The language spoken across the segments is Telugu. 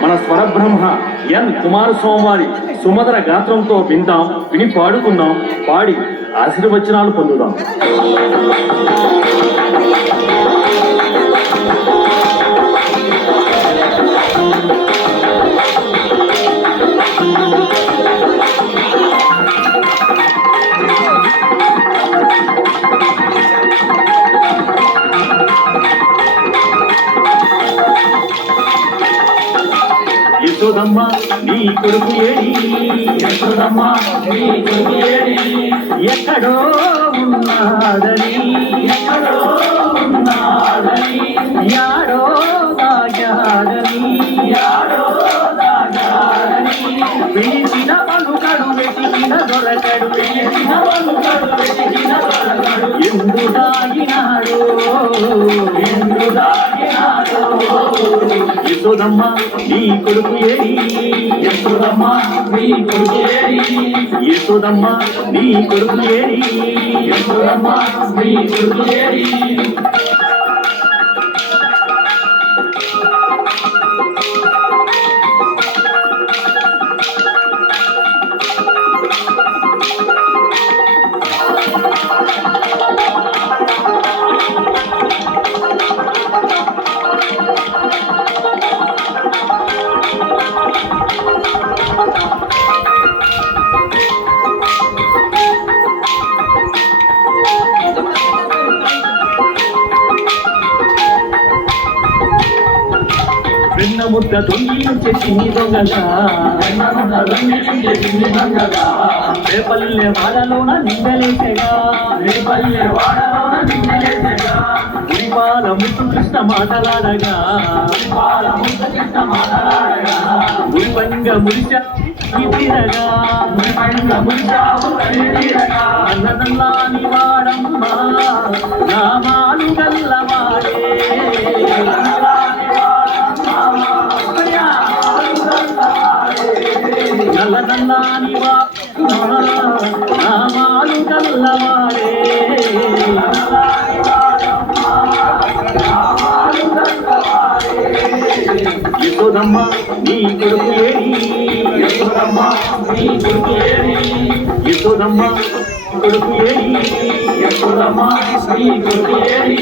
మన స్వరబ్రహ్మ ఎన్ కుమారస్వామి సుమధుర గాత్రంతో విందాం విని పాడుకుందాం పాడి ఆశీర్వచనాలు పొందుదాం. యశోదమ్మ నీ కొడుకు ఏడి? యశోదమ్మ నీ కొడుకు ఏడి? ఎక్కడో ఉన్నాడని ఎక్కడో ఉన్నాడని యాడో దాగాడని యాడో దాగాడని పిలిచిన పలుకడు వెతికిన దొరకడు పిలిచిన పలుకడు వెతికిన దొరకడు. ఎందు తాగినాడు యశోదమ్మ నీ కొడుకు ఏరి యశోదమ్మ నీ కొడుకు ఏరి యశోదమ్మ నీ కొడుకు ఏరి యశోదమ్మ నీ కొడుకు ఏరి ముద్ద దొంగిలించే చిన్ని దొంగగా దొంగగా రేపల్లె వాడలోన నిందలేసగా రేపల్లె వాడలోన నిందలేసగా ఉరిపాల కృష్ణ మాటలాడగా ఉరిపాల కృష్ణ మాటలాడగా ఉరిపంగ మురిశా అన్నదల్లాని వాడమ్మా గల్లవాడే నల్ల నామాలు గల్లవాడే యశోదమ్మ నీ కొడుకు ఏడి యశోదమ్మ నీ కొడుకు ఏడి? యశోదమ్మ కొడుకు ఏడి? యశోదమ్మ నీ కొడుకు ఏడి?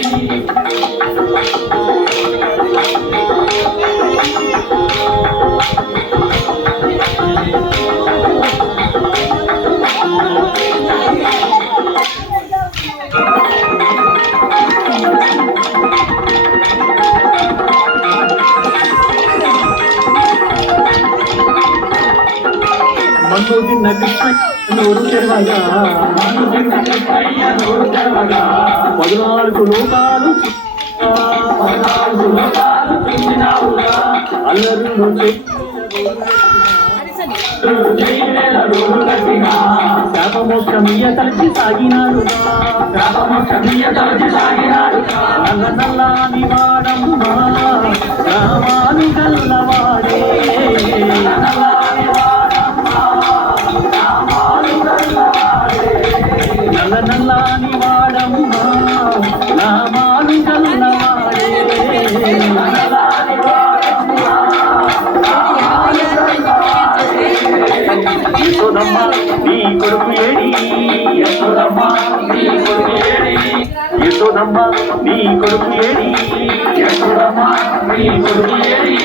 మన్ను కృష్ణ నోరు తెరవగా పద్నాలుగు లోకాలు అల్లరులు శాపమోక్షమీయ తలచి సాగినాడు శాపమోక్షమీయ తలచి సాగినాడు నల్ల నల్లాని రామాను కల్లవాడే నల్ల నల్లాని వాడమ్మా. నామాలు గల్లవాడే యశోదమ్మ నీ కొడుకు ఏడి. యశోదమ్మ నీ కొడుకు ఏడి. యశోదమ్మ నీ కొడుకు ఏడి. యశోదమ్మ నీ కొడుకు ఏడి.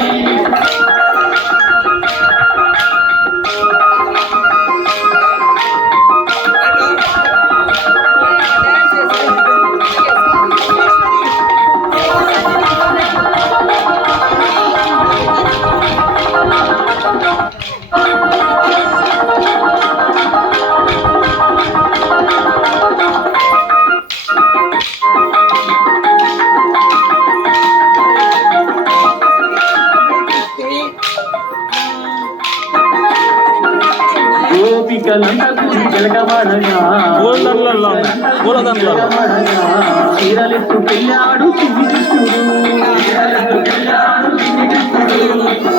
చీరలెత్తు పెళ్ళాడు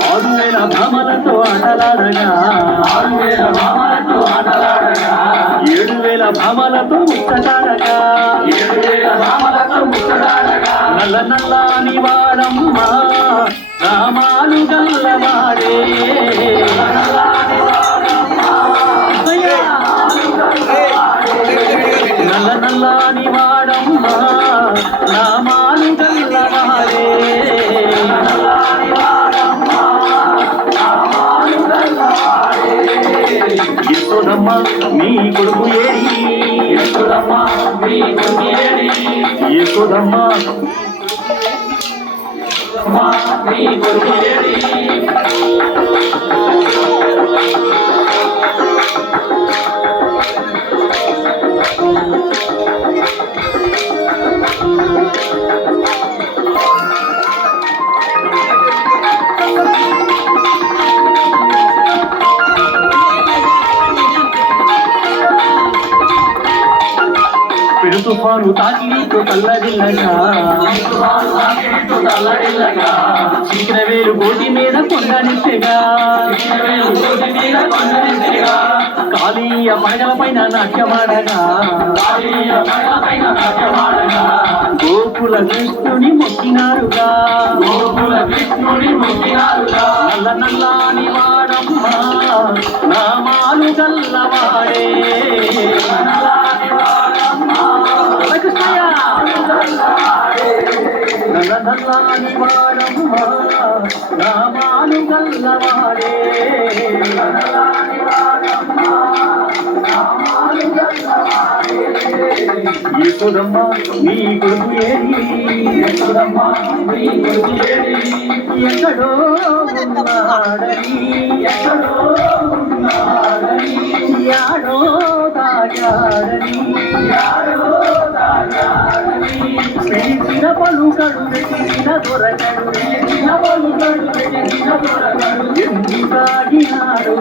ఆరు వేల భామలతో ఆటలాడగా ఆరు వేల భామలతో ఆటలాడగా ఏడు వేల భామలతో ముచ్చటాడగా ఏడు వేల భామలతో ముచ్చటాడగా నల్ల నల్లాని వాడమ్మా రామాలు గల్లవాడే యశోదమ్మ వారు కొడుకు ఏడి యశోదమ్మ నీ తాకిడితో తల్లడిల్లగా చీకిన గోటి మీద కొండనిచ్చగా కాళీయ పడగల పైన నాట్యమాడగా. గోకుల కృష్ణుని మొక్కినారుగా. గోకుల కృష్ణుని మొక్కినారుగా నల్ల నల్లాని వాడమ్మా. నామాలు గల్లవాడే నల్ల నల్లాని వాడమ్మా నామాలు గల్లవాడే యశోదమ్మ నీ కొడుకు ఏది యశోదమ్మ నీ కొడుకు ఏది ఎక్కడో ఉన్నాడని ఎక్కడో ఉన్నాడని యాడో దాగాడని పలుకడు వెతికిన దొరకడు పిలిచిన పలుకడు వెతికిన దొరకడు ఎందు దాగినాడు